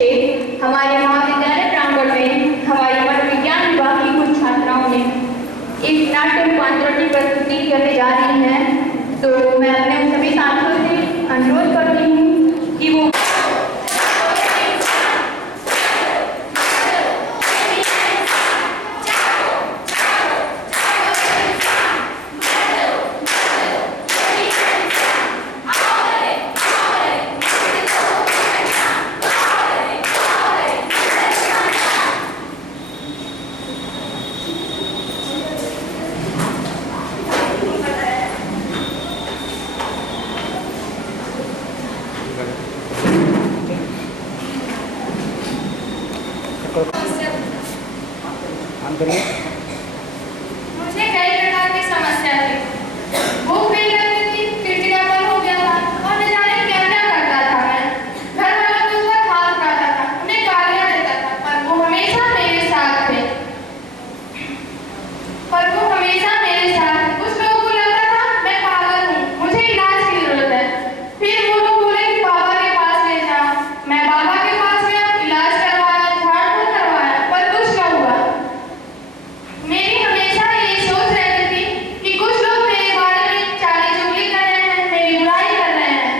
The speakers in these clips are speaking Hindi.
हमारे महाविद्यालय प्रांगण में हमारी मनोविज्ञान विभाग की कुछ छात्राओं ने एक नाट्य रूपांतरण की प्रस्तुति करने जा रही हैं, तो मैं अपने उन सभी छात्रों से अनुरोध करती हूँ कि वो मुझे कई प्रकार की समस्या थी। भूख नहीं लगती थी, चिड़चिड़ापन हो गया था और न जाने क्या क्या करता था। मैं घर वालों के ऊपर हाथ उठाता था, उन्हें गालियां देता था, पर वो हमेशा मेरे साथ थे। कुछ लोगों को लगता था मैं पागल हूँ, मुझे इलाज की जरूरत है। फिर वो लोग बोले कि बाबा के पास ले जाओ। मैं बाबा के पास गया, इलाज करवाया, झाड़-फूक करवाया, पर कुछ न हुआ। मेरी हमेशा ये सोच रहती थी कि कुछ लोग मेरे बारे में चाली-चुगली कर रहे हैं, मेरी बुराई कर रहे हैं,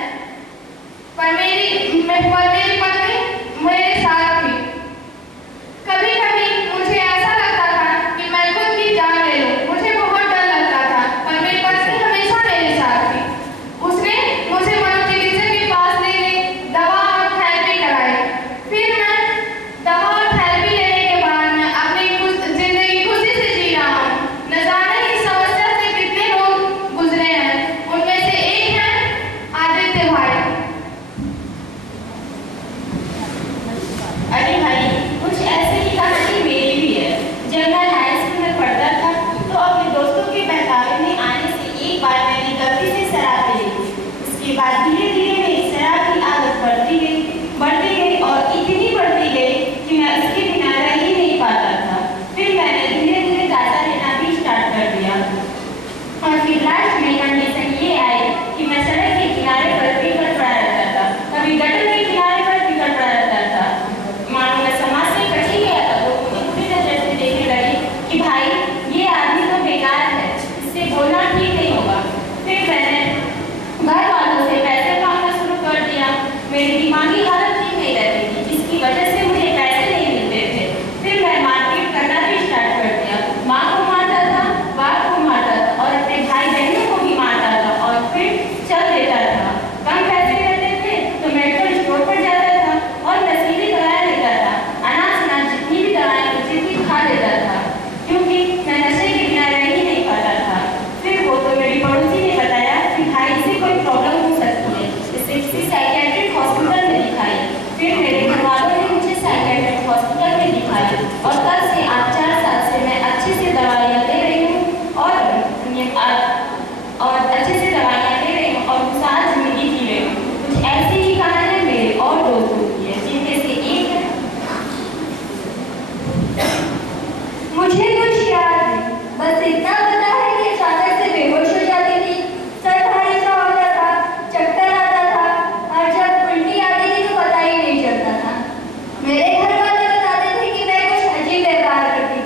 पर मेरी पत्नी मेरे साथ थी। कभी-कभी मुझे ऐसा लगता था कि मैं खुद की जान ले लूं, मुझे बहुत डर लगता था, पर मेरी पत्नी हमेशा मेरे साथ थी। उसने मुझे मनोचिकित्सक के पास ले गई, दवा और थेरेपी कराई। फिर मैं दवा और थेरेपी लेने के बाद मैं अपनी जिंदगी खुशी से जी रहा हूँ। न जाने इस समस्या से कितने लोग गुजरे हैं, उनमें से एक है आदित्य भाई। अरे भाई, कुछ ऐसे ही कहानी मेरी भी है। जब मैं हाई स्कूल में पढ़ता था तो अपने दोस्तों के बहकावे में आने से एक बार मैंने गलती से शराब पी ली। उसके बाद धीरे धीरे मेरी शराब की आदत बढ़ती गई और इतनी बढ़ती गई कि मैं उसके बिना रह ही नहीं पाता था। फिर मैंने धीरे धीरे गांजा लेना भी स्टार्ट कर दिया और फिर लास्ट में कंडीशन ये आई कि मैं सड़क के किनारे पर बिखर पड़ा रहता था, कभी गटर के किनारे पर बिखर पड़ा रहता था। मानो मैं समाज से कट ही गया था। लोग मुझे बुरी नजर से देखने लगे कि भाई ये आदमी तो बेकार है, इससे बोलना ठीक नहीं होगा। फिर मैंने घर वालों से पैसे मांगना शुरू कर दिया। मेरी दिमागी हालत ठीक नहीं रहती थी, जिसकी वजह से मुझे पैसे नहीं मिलते थे। फिर मैं मारपीट करना भी स्टार्ट कर दिया। माँ को मारता था, बाप को मारता था और अपने भाई बहनों को भी मारता था और फिर चल देता था। कम पैसे रहते थे तो मेडिकल स्टोर पर जाता था और नशीली दवाएं लेता था। अनाज जितनी भी दवाएं मुझे भी खा लेता था, क्योंकि मैं नशे के बिना रह ही नहीं पाता था। फिर वो तो मेरी पड़ोसी ने बताया कि भाई से कोई प्रॉब्लम हो सकती है, इसे किसी साइकियाट्रिक हॉस्पिटल में दिखाई। फिर मेरे घर वालों ने मुझे साइकियाट्रिक हॉस्पिटल में दिखाया और तब से आज 4 साल से मैं अच्छे से दवाइयाँ ले रही हूँ और अच्छे से दवाइयाँ ले रही हूँ और खुशहाल जिंदगी जी रही हूँ। कुछ ऐसी ही कहानियाँ मेरे और दोस्तों की है, जिनमें से एक है। मुझे कुछ याद नहीं, बस इतना पता है कि अचानक से बेहोश हो जाती थी, सर भारी सा हो जाता, चक्कर आता था और जब उल्टी आती थी तो पता ही नहीं चलता था। मेरे घर वाले बताते थे कि मैं कुछ अजीब व्यवहार करती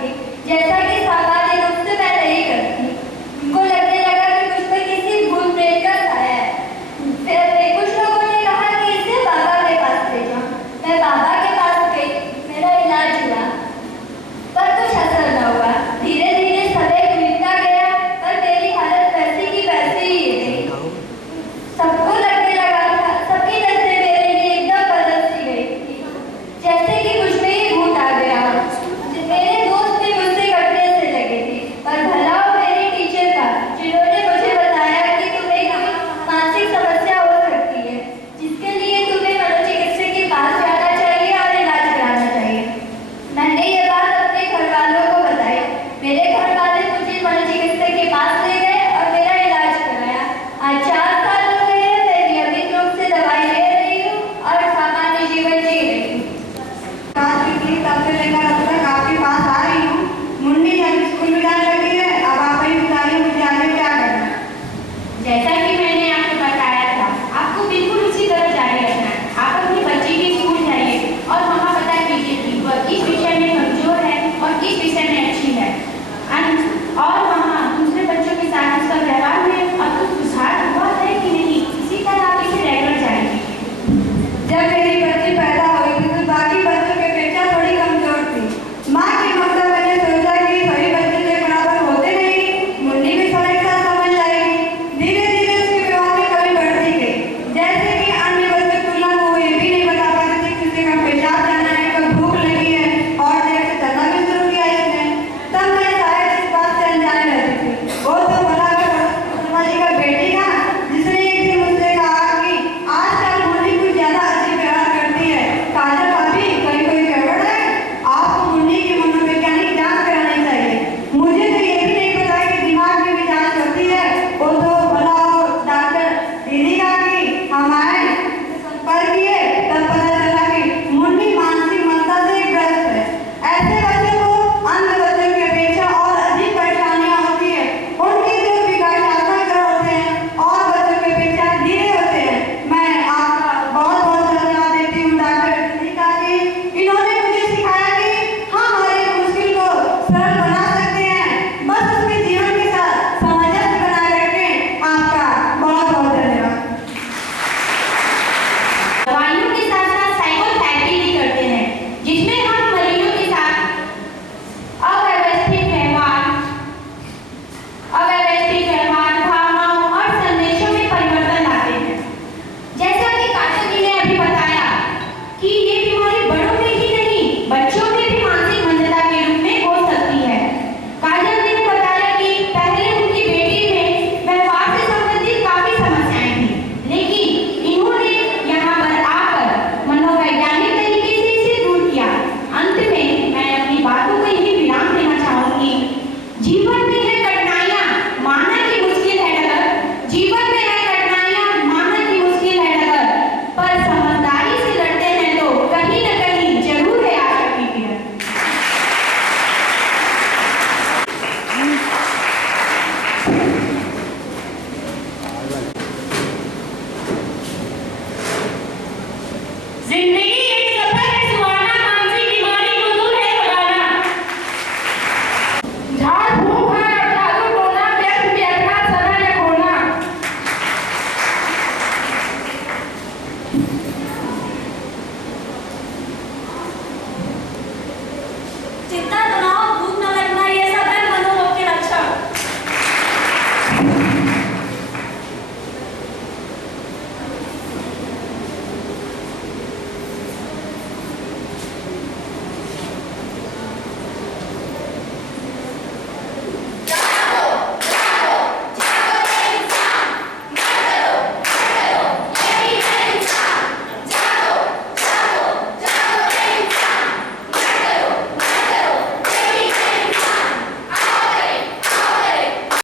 चिंता